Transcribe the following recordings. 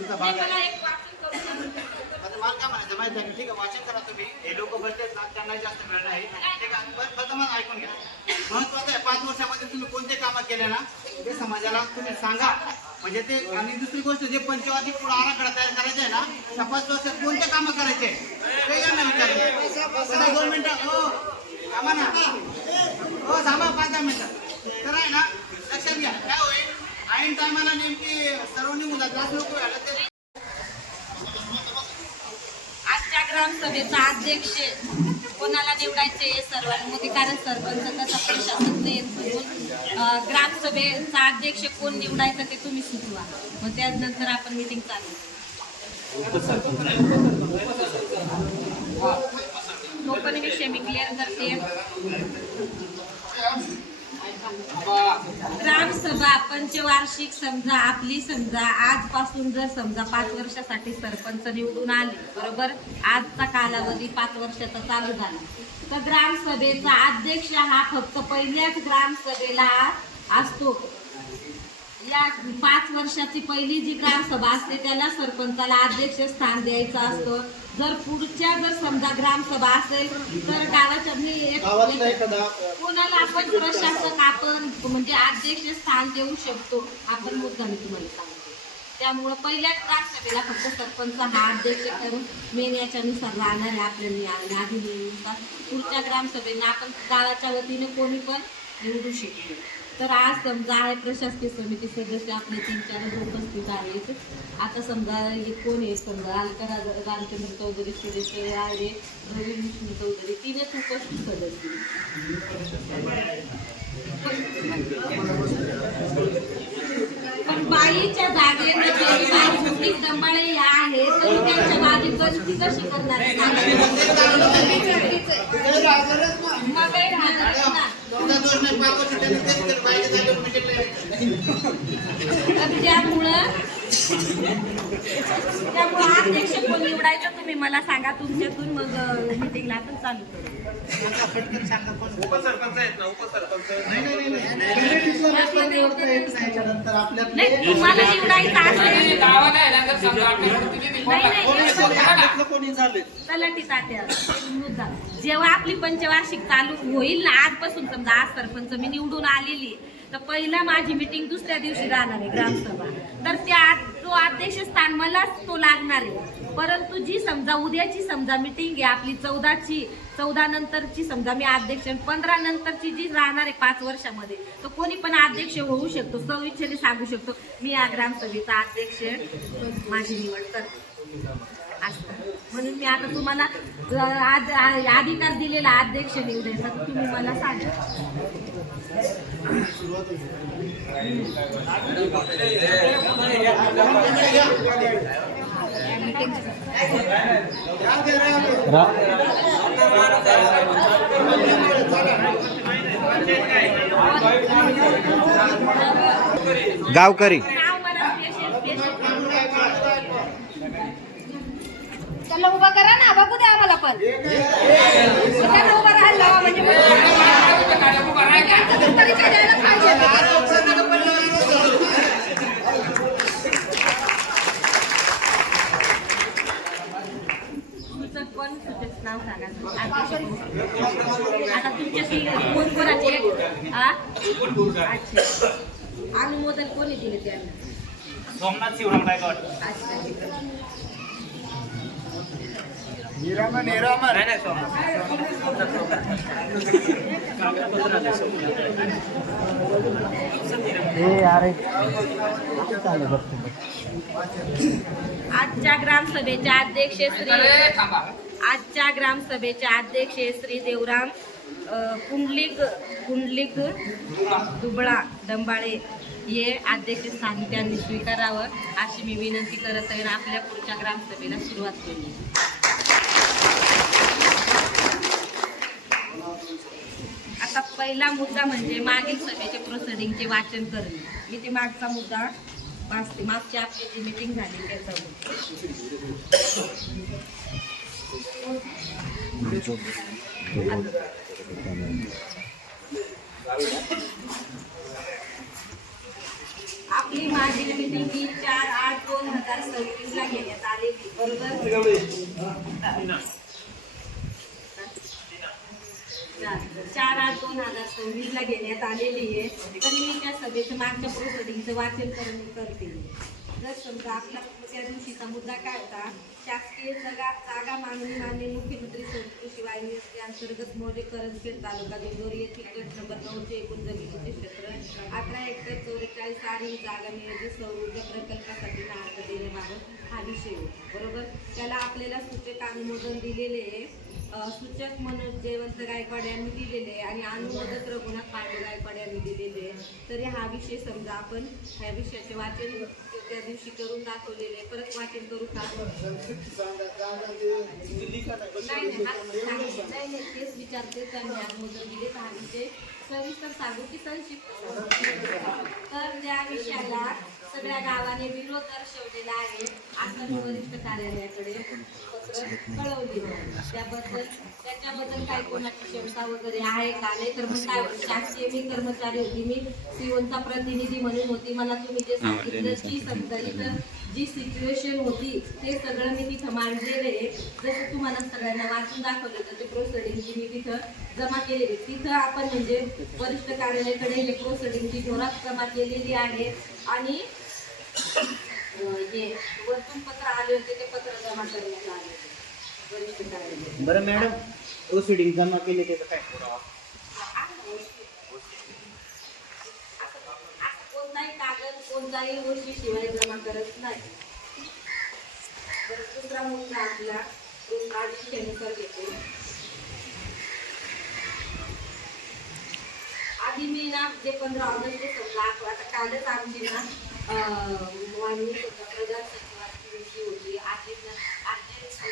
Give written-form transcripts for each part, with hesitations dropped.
तुमचा भाग आहे. आता मला काय म्हणायचं माहिती आहे, ठीक आहे वाचन करा तुम्ही. हे लोक बसलेत ना, त्यांना जास्त वेळ नाही. ठीक आहे, पण फक्त मला ऐकून घ्या. महत्वाचं आहे 5 वर्षामध्ये तुम्ही कोणते कामं केले ना ते समाजाला तुम्ही सांगा. म्हणजे ते, आणि दुसरी गोष्ट जे पंचवार्षिक पुढे आराखडा तयार करायचा आहे ना, त्या 5 वर्षात कोणते कामं करायचे ते यांना विचारायचं. 2 मिनिटं हो थांबा ना, हो थांबा 5-10 मिनिटं. तर आहे ना, लक्षात घ्या काय होईल, ऐन टायमाला नेमकी सर्व निघून जात लोक झालं ते. आजच्या ग्रामसभेचा अध्यक्ष कोणाला निवडायचे हे सर्वांमध्ये, कारण सरपंचाचा प्रशासन नाही म्हणून ग्रामसभेचा अध्यक्ष कोण निवडायचं ते तुम्ही सुचवा. मग त्यानंतर आपण मीटिंग चालू. तो पण विषय मी क्लिअर करते. ग्रामसभा पंचवार्षिक समजा आपली, समजा आजपासून जर समजा 5 वर्षासाठी सरपंच निवडून आले, बरोबर, आजचा कालावधी 5 वर्षाचा चालू झाला, तर ग्रामसभेचा अध्यक्ष हा फक्त पहिल्याच ग्रामसभेला असतो. या 5 वर्षाची पहिली जी ग्रामसभा असते त्याला सरपंचाला अध्यक्ष स्थान द्यायचं असतं. जर पुढच्या जर समजा ग्रामसभा असेल तर गावाच्या कोणाला आपण प्रशासक आपण म्हणजे अध्यक्ष स्थान देऊ शकतो. आपण मुद्दा मी तुम्हाला सांगते. त्यामुळं पहिल्या ग्रामसभेला फक्त सरपंच हा अध्यक्ष करून मेन याच्यानुसार राहणार आहे आपल्याला आधी निवडून. पुढच्या ग्रामसभेला आपण गावाच्या वतीने कोणी पण निवडू शकतो. तर आज समजा आहे प्रशासकीय समिती सदस्य आपले 3-4 उपस्थित आहेत. आता समजा हे कोण आहे, समजा अलका रामचंद्र चौधरी, सुरेश आडे, रवी विष्णू चौधरी, 3च उपस्थित सदस्य. पण बाईच्या जागेत दंबाळे या आहेत तर त्यांच्या बाजू बंदी कशी करणार? त्यामुळं अध्यक्ष कोण निवडायचं तुम्ही मला सांगा तुमच्यातून, मग मिटिंगला आपण चालू करू. उपसरपंच आहेत ना, उपसरपंच नाही, तुम्हाला निवडायचं असेल तलाठी तात्या मुद्दा. जेव्हा आपली पंचवार्षिक चालू होईल ना, आजपासून समजा आज सरपंच मी निवडून आलेली, तर पहिला माझी मीटिंग दुसऱ्या दिवशी राहणार आहे ग्रामसभा, तर त्या तो अध्यक्ष स्थान मलाच तो लागणार आहे. परंतु जी समजा उद्याची समजा मीटिंग आहे आपली 14 नंतरची समजा मी अध्यक्ष, 15 नंतरची जी राहणार आहे 5 वर्षामध्ये, तर कोणी पण अध्यक्ष होऊ शकतो. स्वइच्छेने सांगू शकतो मी या ग्रामसभेचा अध्यक्ष माझी निवड करते असतं. म्हणून मी आता तुम्हाला आज अधिकार दिलेला अध्यक्ष निवडायचा, तर तुम्ही मला सांगा. गावकरी त्याला उभा करा ना, बघू द्या आम्हाला पण. त्याला उभा राहायला म्हणजे परिचय द्यायला पाहिजे. पण नाव सांगा आता तुमच्याशी कोण कोणाचे अनुमोदन कोणी दिले त्यांना? सोमनाथ शिवराम गायकवाड. आजच्या ग्रामसभेचे अध्यक्ष श्री देवराम कुंडलिक दुबळा डंबाळे हे अध्यक्षस्थानी त्यांनी स्वीकारावं अशी मी विनंती करत आहे. आपल्या पुढच्या ग्रामसभेला सुरुवात केली. आता पहिला मुद्दा म्हणजे मागील सभेचे प्रोसिडिंगचे वाचन करणे. मी ते मागचा मुद्दा वाचते. मागची आपली जी मीटिंग झाली त्याच्यावर आपली मागील मीटिंग ही 4/8/2026 ला घेण्यात आलेली बरोबर. 4/8/2026 ला घेण्यात आलेली आहे. तरी मी त्या सभेचं मागच्या प्रोसिडिंगचं वाचन करते. जर समजा आपला त्या दिवशीचा मुद्दा काय होता, शासकीय जागा माननीय मुख्यमंत्री कृषी वाहिनी अंतर्गत मोजे करंजपेठ तालुका दिंडोरी येथील गट नंबर 9चे एकूण जमिनीचे क्षेत्र 11 हेक्टर 44 आडी जागा नियोजित सौर ऊर्जा प्रकल्पासाठी नाकार देण्याबाबत हा विषय होता बरोबर. त्याला आपल्याला सूचक अनुमोदन दिलेले आहे. सूचक मनोज जयवंत गायकवाड यांनी दिलेले आहे आणि अनुमोदक रघुनाथ पांडे गायकवाड यांनी दिलेले आहे. तरी हा विषय समजा आपण ह्या विषयाचे वाचन त्या दिवशी करून दाखवलेले. परत वाचन करू का? नाही तेच विचारते. त्यांनी अनुमोदन दिले तर हा विषय सविस्तर सांगू की संक्षिप्त? तर त्या विषयाला सगळ्या गावाने विरोध दर्शवलेला आहे. आता मी वरिष्ठ कार्यालयाकडे पत्र कळवले. त्याच्याबद्दल काही कोणाची शंका वगैरे आहे का? नाही तर मग काय, शासकीय मी कर्मचारी होती, मी सीओचा प्रतिनिधी म्हणून होती. मला तुम्ही जे सांगितलं की समजा इथं जी सिच्युएशन होती ते सगळं मी तिथं मांडलेलं आहे. जसं तुम्हाला सगळ्यांना वाचून दाखवलं तर ते प्रोसिडिंग मी तिथं जमा केलेली. तिथं आपण म्हणजे वरिष्ठ कार्यालयाकडे हे प्रोसिडिंगची जोरात जमा केलेली आहे. आणि हे वरतून पत्र आले होते ते पत्र जमा करण्यात आले वरिष्ठ कार्यालय. बरं मॅडम, प्रोसिडिंग जमा केले त्याचा काय पुरावा? कोणताही कागद कोणताही गोष्टी शिवाय जमा करत नाही. दुसरा मुद्दा आपला आदेशानुसार घेतो. आधी मी ना जे 15 ऑगस्ट समजा आता कालच आमची ना माननीय प्रधान सचिवाची विषय होती. आज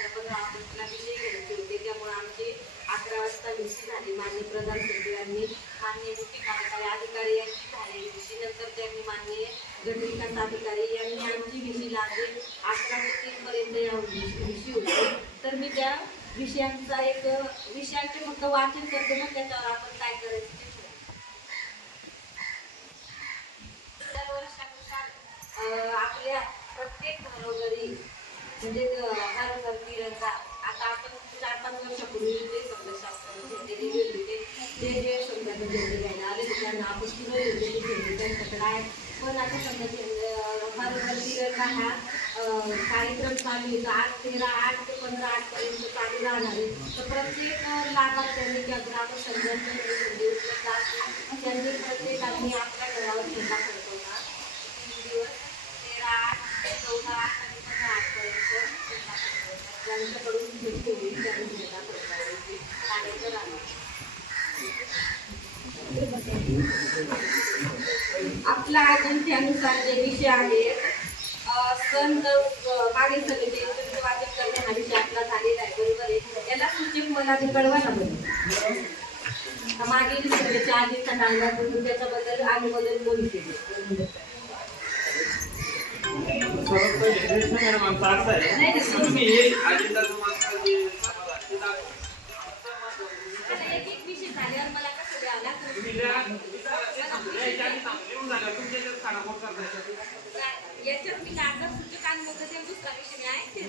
15 ऑगस्टला विषय घ्यायचे होते. त्यामुळे आमची 11 वाजता विषय झाली. माननीय प्रधान सचिवांनी माननीय मुख्य कार्यकारी अधिकारी यांची झालेली विषय. नंतर त्यांनी माननीय गटविकास अधिकारी यांनी आमची विषय लागली 11 ते 3 पर्यंत या विषय होते. तर मी त्या विषयाचे फक्त वाचन करते ना, त्याच्यावर आपण काय करायचं ते आपल्या प्रत्येक घरोघरी म्हणजे हर घर तिरंगा. आता आपण 4-5 वर्षापूर्वी ते समजा शासनाने दिले होते जे समजा झेंडे घ्यायला आले त्यांना आपण फिरवले होते ते झेंडे त्यांच्याकडे आहे. पण आता समजा हर घर तिरंगा हा कार्यक्रम चालू आहे. 8 ते 15/8 पर्यंत चालू राहणार आहे. तर प्रत्येक लाभार्थ्यांनी किंवा ग्राहक संघांच्या संधी उपलब्ध असतील त्यांनी प्रत्येकाने आपल्या घरावर झेंडा फडकवला. 3 दिवस 13/8, 14/8 आणि 15/8 पर्यंत ज्यांच्याकडून भेट होईल त्यांनी झेंडा फडकवायची कार्य राहणार. आपला आदेशानुसार जे विषय आहेत सण मागील सभेचे वाचन करणे हा विषय आपला झालेला आहे बरोबर आहे. याला सूचक मला ते कळवा ना बरोबर. मागील सभेच्या आधीचा काढला म्हणून त्याच्याबद्दल अनुमोदन कोणी केले? एक विषय झाल्यावर मला कसं द्यावं याच्यावर मी कागद सूचक अनुमोदन दुसरा विषय आहे.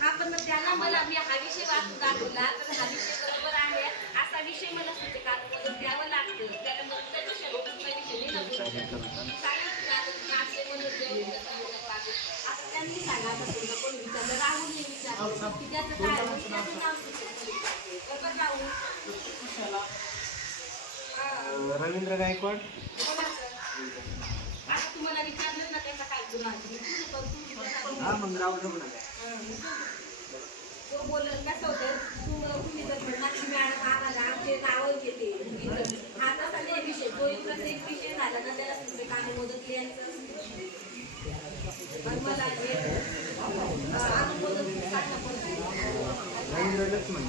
हा पण त्याला मला मी हा विषय वाचून दाखवला तर हा विषय बरोबर आहे असा विषय मला सूचक अनुमोदन द्यावं लागतं. त्यानंतर त्याच्या विषय आता त्यांनी सांगा आता समजा कोणी विचारलं राहुल विचारलं की त्याचं काय त्याचं नाव बरोबर राहुल रवींद्र गायकवाड. आता तुम्हाला विचारलं ना त्याचा काय गुन्हा मग राहुल तो बोलत कसं होतं तुम्ही जर म्हणणार की मॅडम आम्हाला आमचे नावं घेते हा तसा नाही विषय. तो प्रत्येक विषय झाला ना त्याला तुम्ही अनुमोदन लिहायचं पण मला अनुमोदन रवींद्र लक्ष्मण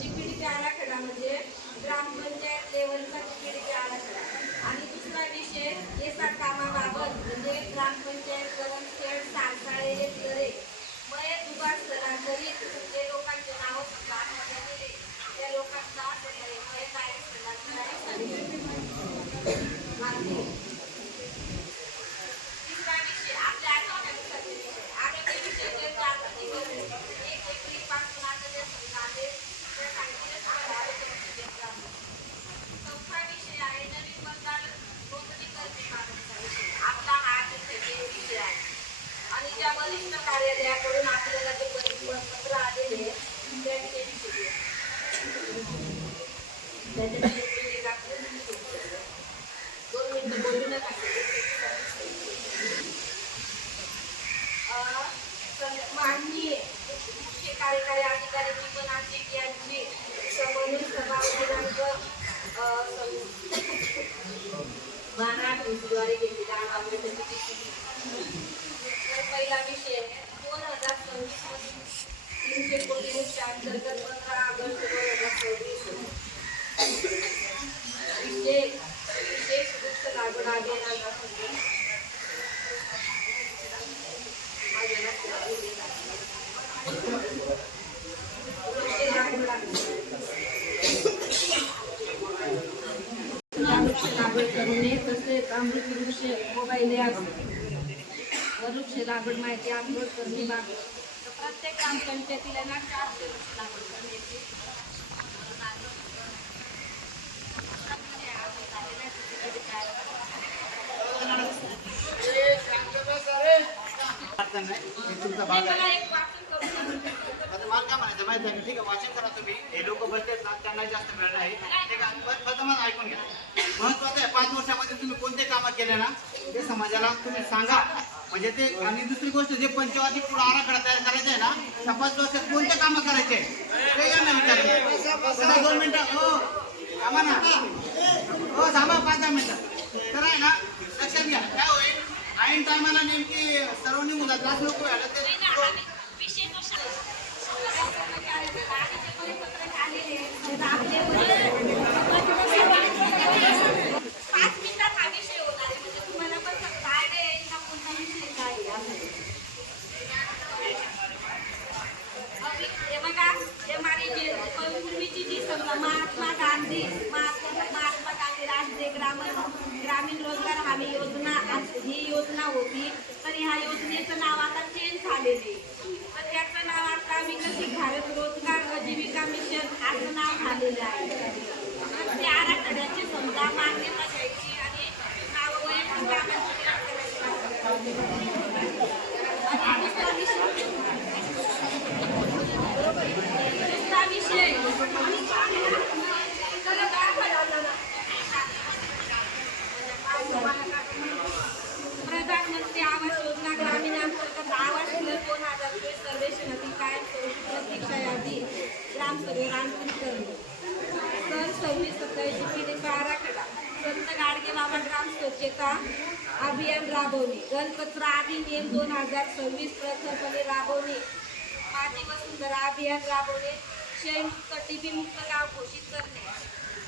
GPDP आराखडा म्हणजे ग्रामपंचायत लेवलचा तिकिटाचा आराखडा. आणि दुसरा विषय एसा कामाबाबत म्हणजे ग्रामपंचायत गव्हर्नमेंट सारसाळे येथले मयत उभा स्थलांतरित जे लोकांचे नाव झालेले त्या लोकांचा मयत आहे स्थलांतरित तिसरा विषय आपल्या आरोग्यासाठी आरोग्य विषयाचे जागृती करणे. 1 एप्रिलपासून आता जे समजा आहे त्यासाठी आरोग्य चौथा विषय आहे नवीन मतदार नोंदणी करणे मागणीचा विषय. आपला हा विषय आहे. आणि ज्या वरिष्ठ कार्यालयाकडून आपल्याला जे पत्र आलेले त्यांचे विषय दोन मिनिटं बोलू नका. माननीय मुख्य कार्यकारी अधिकारी दीपन आशिक यांची संबंधित सभा दिनांक 12 फेब्रुवारी घेतलेला पहिला विषय 2026 मधील 300 कोटींच्या अंतर्गत 15 ऑगस्ट 2026 विशेष वृक्ष लागवड अभियानाचा लागवड करणे तसेच अमृत वृक्ष मोबाईल ॲप वृक्ष लागवड माहिती अपलोड करणे बाबत. तर प्रत्येक ग्रामपंचायतीला ना 400 वृक्ष लागवड करण्याची अडचण नाही हे तुमचा भाग आहे. आता मला काय म्हणायचं माहिती आहे ठीक आहे वाचन करा तुम्ही. हे लोक बसलेत ना त्यांना जास्त वेळ नाही ठीक आहे. पण फक्त मला ऐकून घ्या. महत्वाचं आहे 5 वर्षामध्ये तुम्ही कोणते कामं केले ना ते समाजाला तुम्ही सांगा. म्हणजे ते आणि दुसरी गोष्ट जे पंचवार्षिक पुढे आराखडा तयार करायचा आहे ना त्या 5 वर्षात कोणते कामं करायचे ते यांना विचारायचं. 2 मिनिटं हो थांबा ना हो थांबा 5-10 मिनिटं तर आहे ना लक्षात घ्या. काय होईल ऐन टायमाला नेमकी सर्व निघून जात लोक व्हायला ते पूर्वीची जी समजा महात्मा गांधी राष्ट्रीय ग्रामीण रोजगार हमी योजना ही योजना होती. तर ह्या योजनेचं नाव आता चेंज झालेले तर त्याचं नाव आता विकसित भारत रोजगार आजीविका मिशन असं नाव झालेलं आहे. तर त्या आराखड्याची समजा मान्यता घ्यायची आणि नाव वैयक्तिक दुसरा विषय प्रधानमंत्री आवास योजना ग्रामीण अंतर्गत आवास 2023 सर्वेक्षणातील कायमस्वरूपी प्रतीक्षा यादी ग्रामसभेवर अंतिम करणे. तर 26-27 पिढीचा आराखडा संत गाडगे बाबा ग्राम स्वच्छता अभियान राबवणे. घनकचरा अधिनियम 2026 प्रखरपणे राबवणे. माती वसुंधरा अभियान राबवणे. क्षयमुक्त टीबी मुक्त गाव घोषित करणे.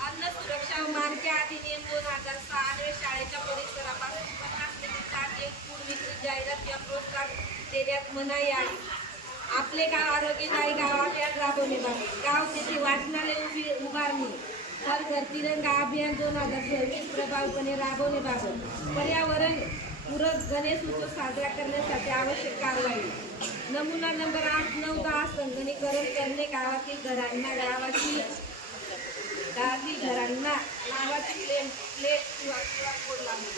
अन्न सुरक्षा व मानके अधिनियम 2006 आणि शाळेच्या परिसरापासून 50 लिटरच्या जंक फूड विक्री जाहिरात या प्रोत्साहन देण्यात मनाई आहे. आपले गाव आरोग्यदायी गाव अभियान राबवणे बाबत गाव तेथे वाचनालय उभारणे. हर घर तिरंगा अभियान 2026 प्रभावीपणे राबवणे बाबत पर्यावरण पूरक गणेश उत्सव साजरा करण्यासाठी आवश्यक कारवाई. नमुना नंबर 8, 9, 10 संगणकीकरण करणे. गावातील घरांना नावाची प्लेट किंवा कोड लावणे.